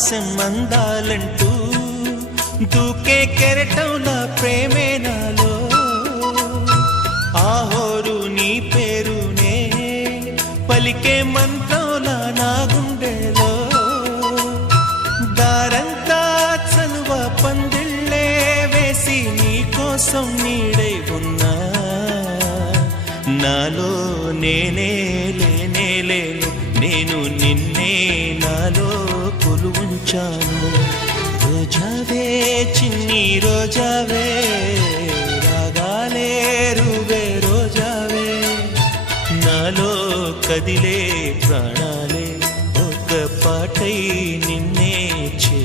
ఆకాశం అందాలంటూ దూకే కెరటంలా ప్రేమే నాలో ఆహోరు నీ పేరునే పలికే మంత్రంలా నా గుండెలో దారంతా చలువ పందిళ్ళే వేసి నీ కోసం నీడై ఉన్నా నాలో నేనే లేనే లేను నేను నిన్నే నాలో కొలువుంచాను రోజావే చిన్ని రోజావే రాగాలే రువే రోజావే నాలో కదిలే ప్రాణాలే ఒక పాటై నిన్నే చే